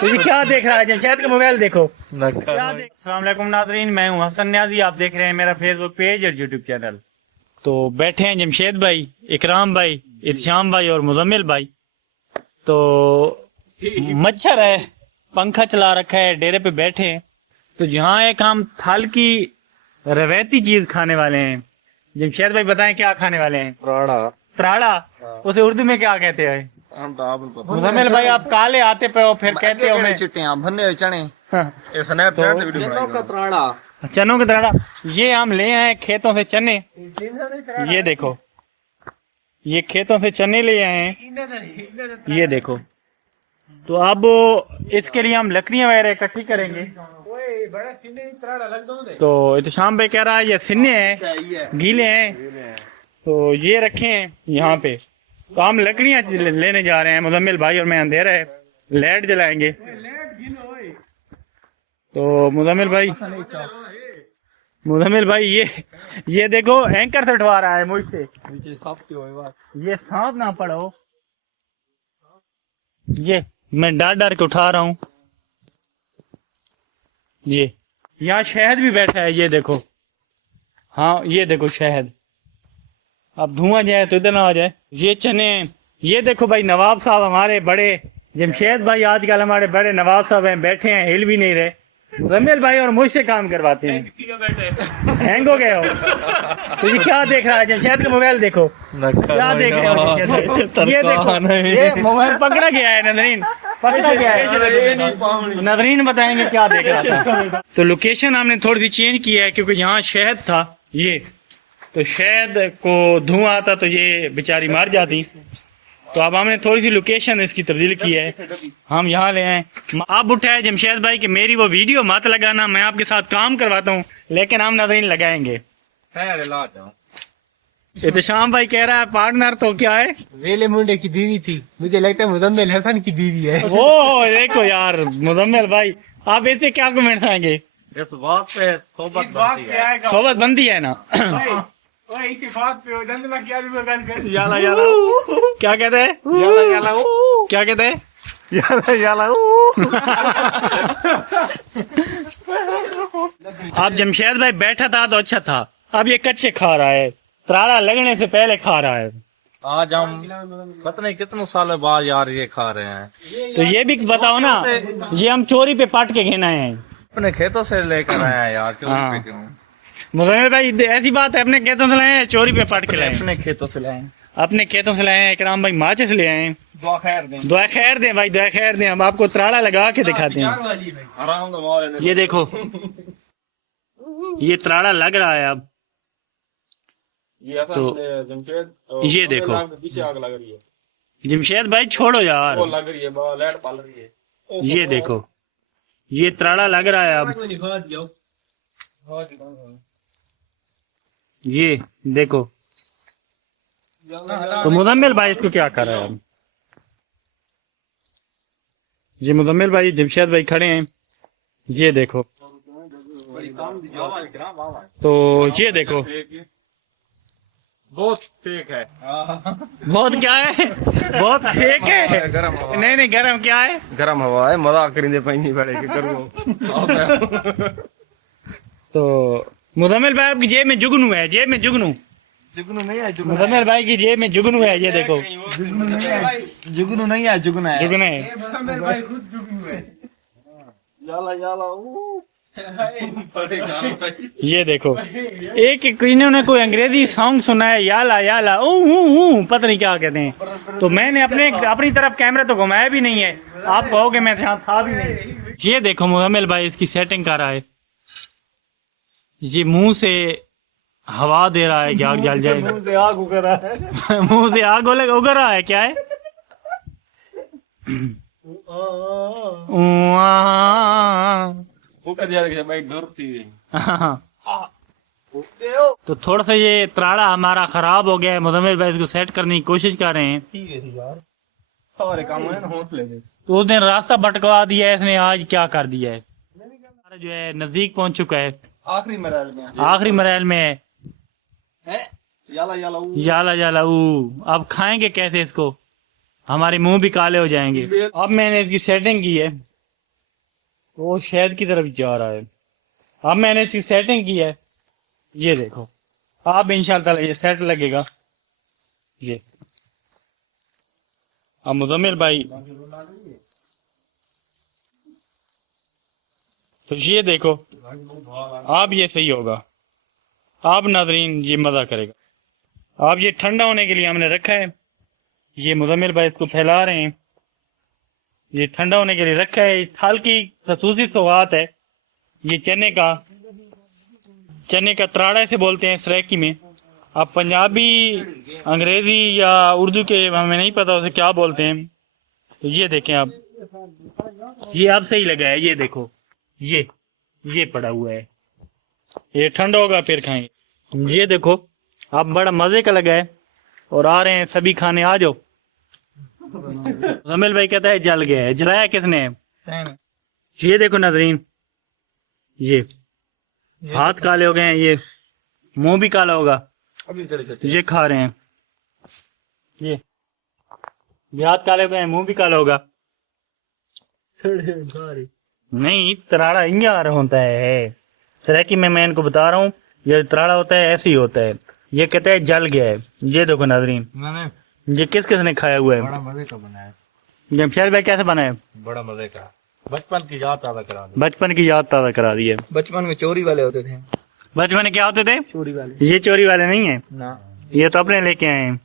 तुझे क्या देख रहा है? जमशेद का मोबाइल देखो। अस्सलाम वालेकुम नाज़रीन, मैं हूँ हसन न्याजी। आप देख रहे हैं मेरा फेसबुक पेज और यूट्यूब चैनल। तो बैठे हैं जमशेद भाई, इकराम भाई, इत्शाम भाई और मुजम्मिल भाई। तो मच्छर है, पंखा चला रखा है, डेरे पे बैठे हैं। तो यहाँ एक हम थाल की रवायती चीज खाने वाले हैं। जमशेद भाई बताएं क्या खाने वाले हैं? त्राड़ा। त्राड़ा? उसे उर्दू में क्या कहते हैं? मुजम्मिल भाई आप काले आते पे हो फिर कहते हो मैं चिट्टियां भन्ने हुए चने। चनों का त्राड़ा। चनों का त्राड़ा। ये हम ले आए खेतों से चने। ये देखो, ये खेतों से चने ले आए हैं। ये देखो। तो अब इसके लिए हम लकड़ियां वगैरह इकट्ठी करेंगे। तो इत्शाम भाई कह रहा है ये सिन्ने हैं, गीले हैं, तो ये रखे हैं यहाँ पे। तो हम लकड़ियां लेने जा रहे हैं, मुजम्मिल भाई और मैं। अंधेरा है, लाइट जलाएंगे। तो मुजम्मिल भाई ये देखो एंकर से उठवा रहा है मुझसे। ये सांप ना पड़ो, ये मैं डर डर के उठा रहा हूँ। ये यहाँ शहद भी बैठा है, ये देखो। हाँ ये देखो शहद। अब धुआं जाए तो इधर ना आ जाए। ये चने, ये देखो भाई नवाब साहब हमारे बड़े, जमशेद भाई आजकल हमारे बड़े नवाब साहब हैं, बैठे हैं, हिल भी नहीं रहे। मुजम्मिल भाई और मुझसे काम करवाते हैं। हैंग हो गए हो? तुझे क्या देख रहा है? जमशेद का मोबाइल देखो। क्या देख रहे हो? ये देखो, ये मोबाइल पकड़ा गया है नाज़रीन, पकड़ा गया है। नाज़रीन बताएंगे क्या देख रहा था। तो लोकेशन हमने थोड़ी सी चेंज की है क्योंकि यहाँ शहद था, ये तो शहद को धुआं आता तो ये बेचारी मर जाती। तो अब हमने थोड़ी सी लोकेशन इसकी तब्दील की है, हम यहाँ ले आए। अब उठाए जमशेद भाई कि मेरी वो वीडियो मत लगाना, मैं आपके साथ काम करवाता हूँ, लेकिन हम नाज़रीन लगाएंगे। इत्शाम भाई कह रहा है पार्टनर तो क्या है? वेले मुंडे की बीवी थी, मुझे लगता है मुजम्मिल हसन की बीवी है। वो देखो यार मुजम्मिल भाई, आप ऐसे क्या कमेंट्स आएंगे? इस बात पे सोबत बनती है ना। इसी बात पे याला क्या कहते हैं? क्या कहते हैं? अब जमशेद भाई बैठा था तो अच्छा था, अब ये कच्चे खा रहा है, त्राड़ा लगने से पहले खा रहा है। आज हम पता नहीं कितने साल बाद यार ये खा रहे हैं। तो ये भी बताओ ना, ये हम चोरी पे पाट के घेना है, अपने खेतों से लेकर आए हैं यार। क्यों? मुजम्मिल भाई ऐसी बात है, अपने खेतों से लाए हैं, चोरी पे पाट के लाए हैं? अपने खेतों से लाए हैं। अपने खेतों से लाए हैं। इकराम भाई माचिस ले आए हैं। दुआ खैर दें। दुआ खैर दें भाई, दुआ खैर दें। हम आपको त्राड़ा लगा के दिखाते हैं। ये देखो, ये त्राड़ा लग रहा है अब। तो ये देखो जमशेद भाई छोड़ो यार, लग रही है लाइट पाल रही है। ये देखो ये त्राड़ा लग रहा है अब। ये देखो। तो मुजम्मिल भाई इसको क्या कर रहा है अब? ये मुजम्मिल भाई जमशेद भाई खड़े हैं, ये देखो। तो ये देखो बहुत फेक है। बहुत क्या है? बहुत फेक है। गरम हवा। नहीं गरम क्या है? गरम हवा है, मजाक करेंगे पानी बड़े के करो। तो मुजम्मिल भाई आपकी जेब में जुगनू है, जेब में जुगनू नहीं है। मुजम्मिल भाई की जेब में जुगनू है, ये देखो। जुगनू नहीं है, जुगना है। जुगनू है। ये देखो, एक इन्होंने कोई अंग्रेजी सॉन्ग सुना है, याला याला पता नहीं क्या कहते हैं। तो मैंने अपनी तरफ कैमरा तो घुमाया भी नहीं है, आप कहोगे मैं यहाँ था भी नहीं। ये देखो मुजम्मिल भाई इसकी सेटिंग कर रहा है, ये मुंह से हवा दे रहा है कि आग जल जाए। मुंह से आग उग रहा है। मुंह से आग उग रहा है, क्या है? तो थोड़ा सा ये त्राड़ा हमारा खराब हो गया है, मुजम्मिल भाई इसको सेट करने की कोशिश कर रहे हैं। ठीक है यार, सारे काम है ना, हौसले से। तो उस दिन रास्ता भटकवा दिया है इसने, आज क्या कर दिया है? जो है नजदीक पहुंच चुका है, आखिरी मरहल में है। याला याला अब खाएंगे कैसे इसको? हमारे मुंह भी काले हो जाएंगे। अब मैंने इसकी सेटिंग की है, वो शहद की तरफ जा रहा है। अब मैंने इसकी सेटिंग की है, ये देखो। अब इंशाल्लाह ताला ये सेट लगेगा। ये अब मुजम्मिल भाई, तो ये देखो अब ये सही होगा। अब नाजरीन ये मजा करेगा। अब ये ठंडा होने के लिए हमने रखा है, ये मुजम्मिल भाई इसको फैला रहे हैं। ये ठंडा होने के लिए रखा है। हल्की खसूसी सौगात है ये चने का त्राड़ा इसे बोलते हैं सरायकी में। अब पंजाबी, अंग्रेजी या उर्दू के हमें नहीं पता उसे क्या बोलते हैं। तो ये देखें आप, ये अब सही लगा है। ये देखो ये पड़ा हुआ है, ये ठंडा होगा फिर खाएंगे। ये देखो अब बड़ा मजे का लगा है और आ रहे हैं सभी खाने, आ जाओ। जमील भाई कहता है जल गया है, जलाया किसने? ये देखो नाजरीन, ये हाथ काले हो गए हैं, ये मुंह भी काला होगा। ये खा रहे हैं, ये हाथ काले हो गए हैं, मुंह भी काला होगा। नहीं, तराड़ा इंगार होता है सरायकी में, मैं इनको बता रहा हूँ। ये तराड़ा होता है ऐसे ही होता है। ये कहता है जल गया है। ये देखो नाजरीन, ये किसने खाया हुआ है? बड़ा मजे का बना है। जमशेद भाई कैसे बना है? बड़ा मजे का, बचपन की याद ताज़ा करा दी। बचपन की याद ताज़ा करा दी है। बचपन में चोरी वाले होते थे। बचपन में क्या होते थे? चोरी वाले। ये चोरी वाले नहीं है ना, ये तो अपने लेके आए हैं।